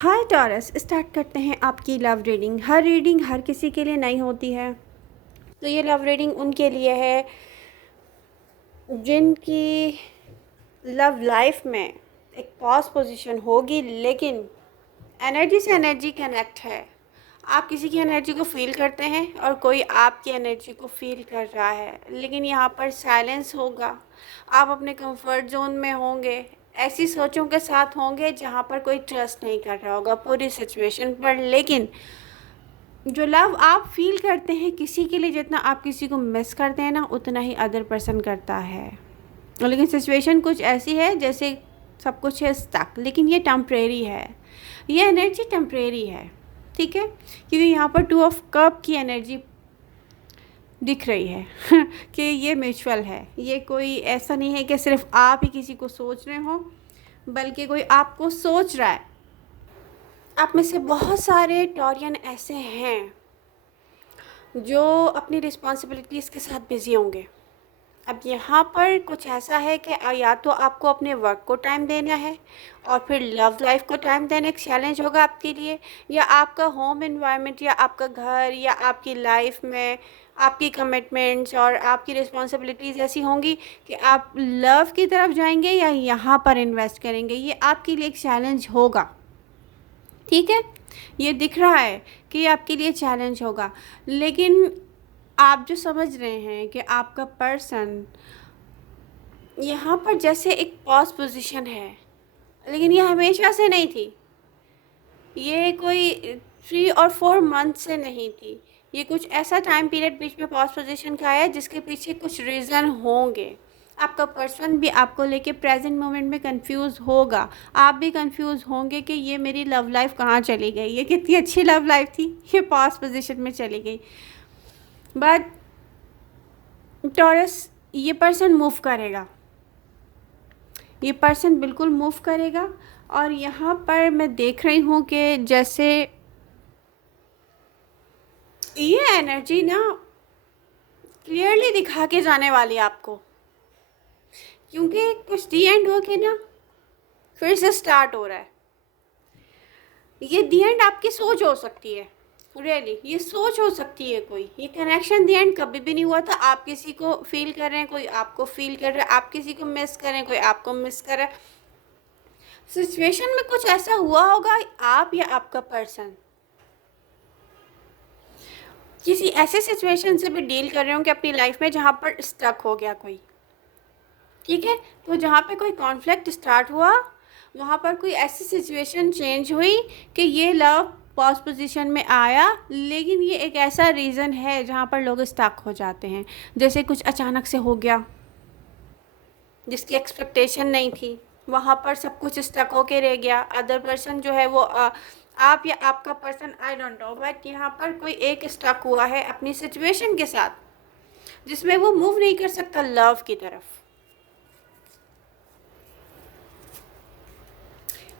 हाय taurus, start करते हैं आपकी लव रीडिंग हर किसी के लिए नहीं होती है। तो ये लव रीडिंग उनके लिए है जिनकी लव लाइफ में एक पॉज पोजीशन होगी, लेकिन एनर्जी से एनर्जी कनेक्ट है। आप किसी की एनर्जी को फील करते हैं और कोई आपकी एनर्जी को फील कर रहा है, लेकिन यहाँ पर साइलेंस होगा। आप अपने कंफर्ट जोन में होंगे, ऐसी सोचों के साथ होंगे जहाँ पर कोई ट्रस्ट नहीं कर रहा होगा पूरी सिचुएशन पर। लेकिन जो लव आप फील करते हैं किसी के लिए, जितना आप किसी को मिस करते हैं ना, उतना ही अदर पर्सन करता है। लेकिन सिचुएशन कुछ ऐसी है जैसे सब कुछ है स्टक, लेकिन ये टेम्परेरी है, ये एनर्जी टेम्परेरी है। ठीक है, क्योंकि यहाँ पर 2 ऑफ कप की एनर्जी दिख रही है कि ये म्यूचुअल है। ये कोई ऐसा नहीं है कि सिर्फ आप ही किसी को सोच रहे हो, बल्कि कोई आपको सोच रहा है। आप में से बहुत सारे टॉरियन ऐसे हैं जो अपनी रिस्पॉन्सिबिलिटीज़ के साथ बिज़ी होंगे। अब यहाँ पर कुछ ऐसा है कि या तो आपको अपने वर्क को टाइम देना है और फिर लव लाइफ को टाइम देना एक चैलेंज होगा आपके लिए, या आपका होम एनवायरनमेंट या आपका घर या आपकी लाइफ में आपकी कमिटमेंट्स और आपकी रिस्पॉन्सिबिलिटीज़ ऐसी होंगी कि आप लव की तरफ जाएंगे या यहाँ पर इन्वेस्ट करेंगे। ये आपके लिए एक चैलेंज होगा। ठीक है, ये दिख रहा है कि ये आपके लिए चैलेंज होगा। लेकिन आप जो समझ रहे हैं कि आपका पर्सन यहाँ पर जैसे एक पॉज पोजीशन है, लेकिन ये हमेशा से नहीं थी। ये कोई 3 और 4 मंथ से नहीं थी। ये कुछ ऐसा टाइम पीरियड बीच में पॉज पोजीशन का आया जिसके पीछे कुछ रीज़न होंगे। आपका पर्सन भी आपको लेके प्रेजेंट मोमेंट में कंफ्यूज होगा। आप भी कंफ्यूज होंगे कि ये मेरी लव लाइफ कहाँ चली गई, ये कितनी अच्छी लव लाइफ थी, ये पॉज पोजीशन में चली गई। बट टॉरस, ये पर्सन मूव करेगा, ये पर्सन बिल्कुल मूव करेगा। और यहाँ पर मैं देख रही हूँ कि जैसे ये एनर्जी ना क्लियरली दिखा के जाने वाली है आपको, क्योंकि कुछ दी एंड हो के ना फिर से स्टार्ट हो रहा है। ये दी एंड आपकी सोच हो सकती है, रियली ये सोच हो सकती है। कोई ये कनेक्शन दी एंड कभी भी नहीं हुआ था। आप किसी को फील कर रहे हैं, कोई आपको फील कर रहा है। आप किसी को मिस कर रहे हैं, कोई आपको मिस कर रहा है। सिचुएशन में कुछ ऐसा हुआ होगा, आप या आपका पर्सन किसी ऐसे सिचुएशन से भी डील कर रहे होंगे अपनी लाइफ में जहाँ पर स्टक हो गया कोई। ठीक है, तो जहाँ पे कोई कॉन्फ्लिक्ट स्टार्ट हुआ, वहाँ पर कोई ऐसी सिचुएशन चेंज हुई कि ये लव पॉज पोजीशन में आया। लेकिन ये एक ऐसा रीज़न है जहाँ पर लोग स्टक हो जाते हैं, जैसे कुछ अचानक से हो गया जिसकी एक्सपेक्टेशन नहीं थी, वहाँ पर सब कुछ स्टक होके रह गया। अदर पर्सन जो है वो आप या आपका person, I don't know, but यहाँ पर कोई एक स्टक हुआ है अपनी सिचुएशन के साथ जिसमें वो मूव नहीं कर सकता लव की तरफ।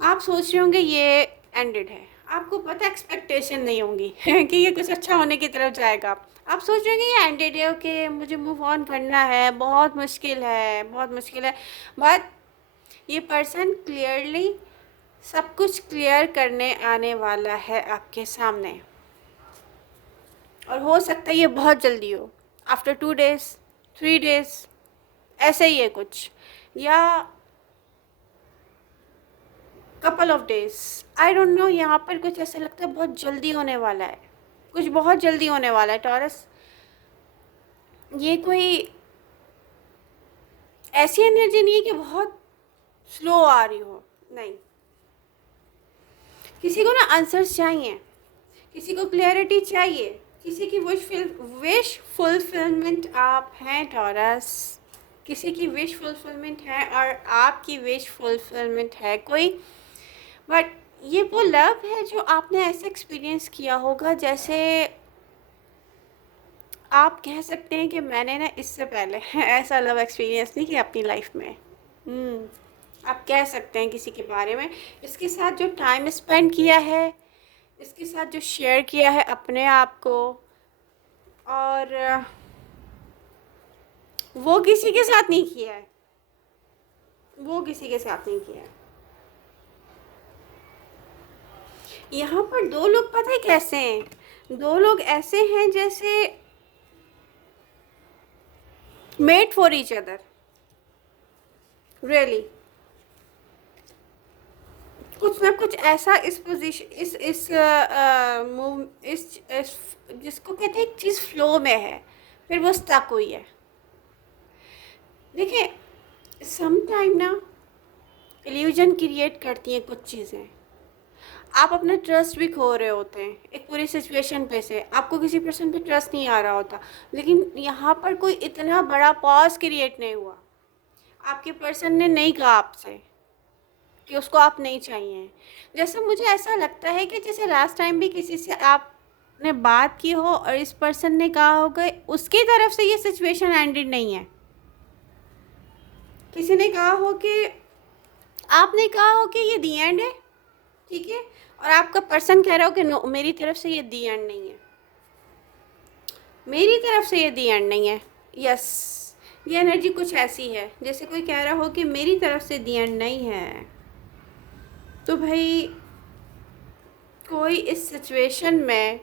आप सोच रहे होंगे ये एंडेड है, आपको पता एक्सपेक्टेशन नहीं होंगी कि ये कुछ अच्छा होने की तरफ जाएगा। आप सोच रहे होंगे ये एंडेड है, ओके मुझे मूव ऑन करना है, बहुत मुश्किल है, बहुत मुश्किल है। बट ये पर्सन क्लियरली सब कुछ क्लियर करने आने वाला है आपके सामने, और हो सकता है ये बहुत जल्दी हो, आफ्टर 2 डेज 3 डेज, ऐसे ही है कुछ, या couple of days, I don't know. यहाँ पर कुछ ऐसा लगता है बहुत जल्दी होने वाला है, कुछ बहुत जल्दी होने वाला है टॉरस। ये कोई ऐसी एनर्जी नहीं है कि बहुत स्लो आ रही हो, नहीं। किसी को ना आंसर्स चाहिए, किसी को क्लैरिटी चाहिए, किसी की विश फुलफिलमेंट आप हैं टॉरस। किसी की विश फुलफिलमेंट है और आपकी विश फुलफिलमेंट है कोई। बट ये वो लव है जो आपने ऐसे एक्सपीरियंस किया होगा जैसे आप कह सकते हैं कि मैंने ना इससे पहले ऐसा लव एक्सपीरियंस नहीं किया अपनी लाइफ में। आप कह सकते हैं किसी के बारे में, इसके साथ जो टाइम स्पेंड किया है, इसके साथ जो शेयर किया है अपने आप को, और वो किसी के साथ नहीं किया है, वो किसी के साथ नहीं किया है। यहाँ पर दो लोग पता है कैसे हैं, दो लोग ऐसे हैं जैसे made for each other, really. कुछ ना कुछ ऐसा इस पोजीशन इस जिसको कहते हैं एक चीज़ फ्लो में है, फिर वो स्टक हुई है। देखिए, सम टाइम ना इल्यूजन क्रिएट करती हैं कुछ चीज़ें। आप अपना ट्रस्ट भी खो रहे होते हैं एक पूरी सिचुएशन पे से, आपको किसी पर्सन पे ट्रस्ट नहीं आ रहा होता, लेकिन यहाँ पर कोई इतना बड़ा पॉज क्रिएट नहीं हुआ। आपके पर्सन ने नहीं कहा आपसे कि उसको आप नहीं चाहिए। जैसे मुझे ऐसा लगता है कि जैसे लास्ट टाइम भी किसी से आपने बात की हो और इस पर्सन ने कहा होगा उसकी तरफ से ये सिचुएशन एंडेड नहीं है। किसी ने कहा हो कि आपने कहा हो कि ये दी एंड है, ठीक है, और आपका पर्सन कह रहा हो कि नो, मेरी तरफ से ये दी एंड नहीं है, मेरी तरफ से ये दी एंड नहीं है। यस, ये एनर्जी कुछ ऐसी है जैसे कोई कह रहा हो कि मेरी तरफ से दी एंड नहीं है। तो भाई कोई इस सिचुएशन में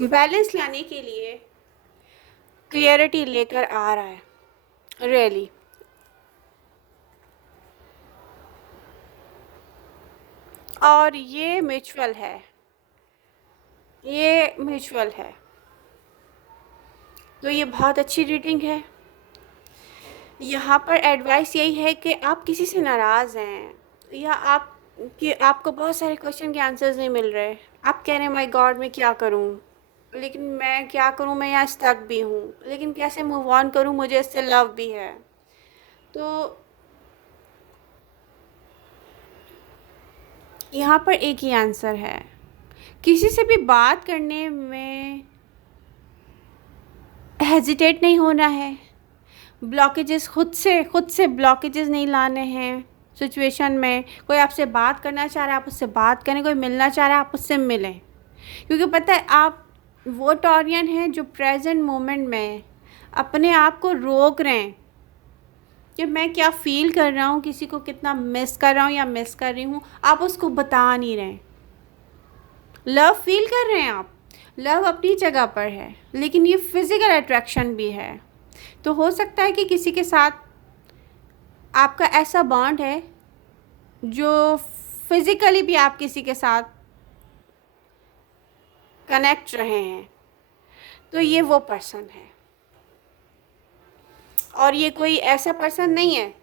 बैलेंस लाने के लिए क्लियरिटी लेकर आ रहा है, रियली। और ये म्यूचुअल है, ये म्यूचुअल है। तो ये बहुत अच्छी रीडिंग है। यहाँ पर एडवाइस यही है कि आप किसी से नाराज़ हैं या आप कि आपको बहुत सारे क्वेश्चन के आंसर्स नहीं मिल रहे, आप कह रहे हैं माय गॉड मैं क्या करूँ, लेकिन मैं क्या करूँ, मैं यहाँ स्टक भी हूँ, लेकिन कैसे मूव ऑन करूँ, मुझे इससे लव भी है। तो यहाँ पर एक ही आंसर है, किसी से भी बात करने में हेजिटेट नहीं होना है, ब्लॉकेजेस खुद से ब्लॉकेजेस नहीं लाने हैं सिचुएशन में। कोई आपसे बात करना चाह रहा है आप उससे बात करें, कोई मिलना चाह रहा है आप उससे मिलें, क्योंकि पता है आप वो टॉरियन हैं जो प्रेजेंट मोमेंट में अपने आप को रोक रहे हैं कि मैं क्या फ़ील कर रहा हूँ, किसी को कितना मिस कर रहा हूँ या मिस कर रही हूँ, आप उसको बता नहीं रहे। लव फील कर रहे हैं आप, लव अपनी जगह पर है, लेकिन ये फिज़िकल अट्रैक्शन भी है। तो हो सकता है कि किसी के साथ आपका ऐसा बॉन्ड है जो फिज़िकली भी आप किसी के साथ कनेक्ट रहे हैं, तो ये वो पर्सन है। और ये कोई ऐसा पर्सन नहीं है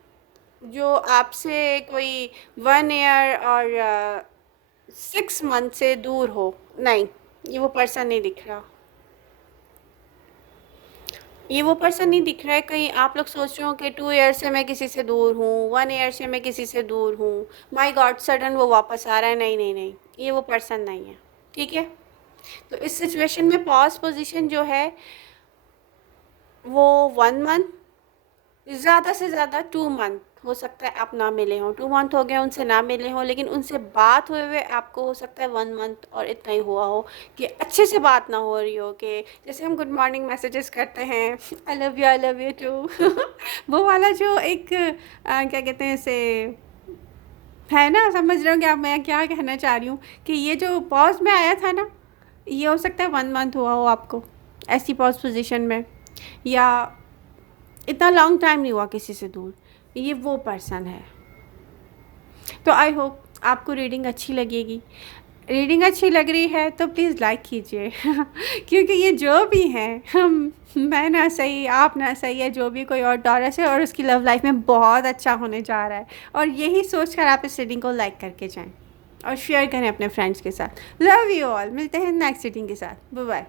जो आपसे कोई 1 ईयर और 6 मंथ से दूर हो, नहीं, ये वो पर्सन नहीं दिख रहा, ये वो पर्सन नहीं दिख रहा है। कहीं आप लोग सोच रहे हो कि 2 ईयर से मैं किसी से दूर हूँ, 1 ईयर से मैं किसी से दूर हूँ, माय गॉड सडन वो वापस आ रहा है, नहीं नहीं नहीं, ये वो पर्सन नहीं है, ठीक है। तो इस सिचुएशन में पॉज पोजीशन जो है वो 1 मंथ, ज़्यादा से ज़्यादा 2 मंथ, हो सकता है आप ना मिले हों, 2 मंथ हो गए उनसे ना मिले हों, लेकिन उनसे बात हुए हुए आपको हो सकता है 1 मंथ और इतना ही हुआ हो कि अच्छे से बात ना हो रही हो, कि जैसे हम गुड मॉर्निंग मैसेजेस करते हैं, आई लव यू टू वो वाला जो एक क्या कहते हैं इसे, है ना, समझ रहे हो कि आप मैं क्या कहना चाह रही हूँ, कि ये जो पॉज में आया था ना, ये हो सकता है 1 मंथ हुआ हो आपको ऐसी पॉज पोजीशन में, या इतना लॉन्ग टाइम नहीं हुआ किसी से दूर, ये वो पर्सन है। तो आई होप आपको रीडिंग अच्छी लगेगी। रीडिंग अच्छी लग रही है तो प्लीज़ लाइक कीजिए क्योंकि ये जो भी हैं, हम मैं ना सही आप ना सही है, जो भी कोई और टॉरस है और उसकी लव लाइफ में बहुत अच्छा होने जा रहा है, और यही सोच कर आप इस रीडिंग को लाइक करके जाएँ और शेयर करें अपने फ्रेंड्स के साथ। लव यू ऑल, मिलते हैं नेक्स्ट रीडिंग के साथ, बाय बाय।